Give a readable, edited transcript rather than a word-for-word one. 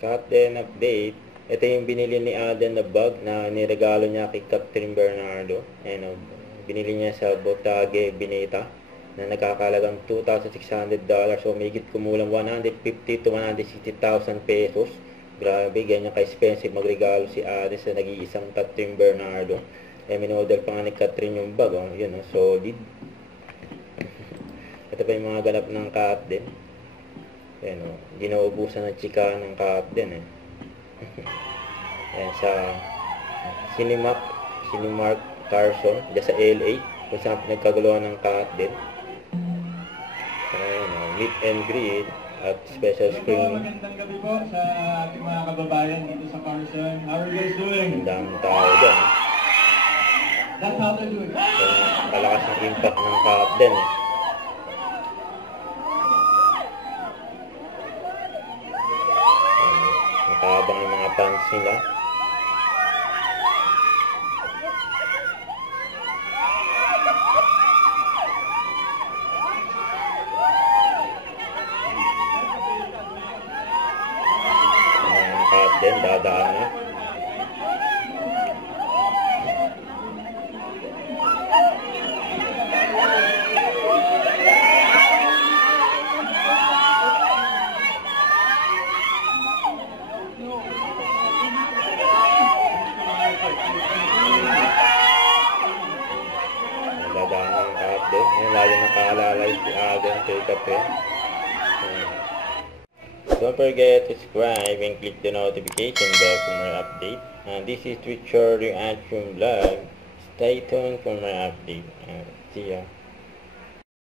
Catherine update. Ito yung binili ni Aden na bag na niregalo niya kay Catherine Bernardo. Ayan, binili niya sa Botage Bineta na nagkakalagang $2,600. So, mahigit kumulang 150 to 160,000 pesos. Grabe, ganyan ka-expensive magregalo si Aden sa nag-iisang Catherine Bernardo. Eh, minodel pa nga ni Catherine yung bag. Oh. Yun, solid. Ito pa yung mga ganap ng Catherine. Ayan, ginaubusan ng chika ng Catherine eh. Ayan, sa Cinemark Carson, dyan sa LA, kung saan pinagkaguluhan ng Catherine. Ayan, meet and greet at special screening. Magandang gabi po sa ating mga kababayan dito sa Carson. How are you guys doing? Ang daming tao dyan. That's how they're doing. Kalakas ng impact ng Catherine eh. Nakabang yung mga fans nila. Ang Catherine, dadaan na. Dadaan ng Catherine. Ngayon lalo nakaalalay si Aden kay Catherine. Don't forget to subscribe and click the notification bell for more update. This is Twitch Reaction Vlog. Stay tuned for more update. See ya.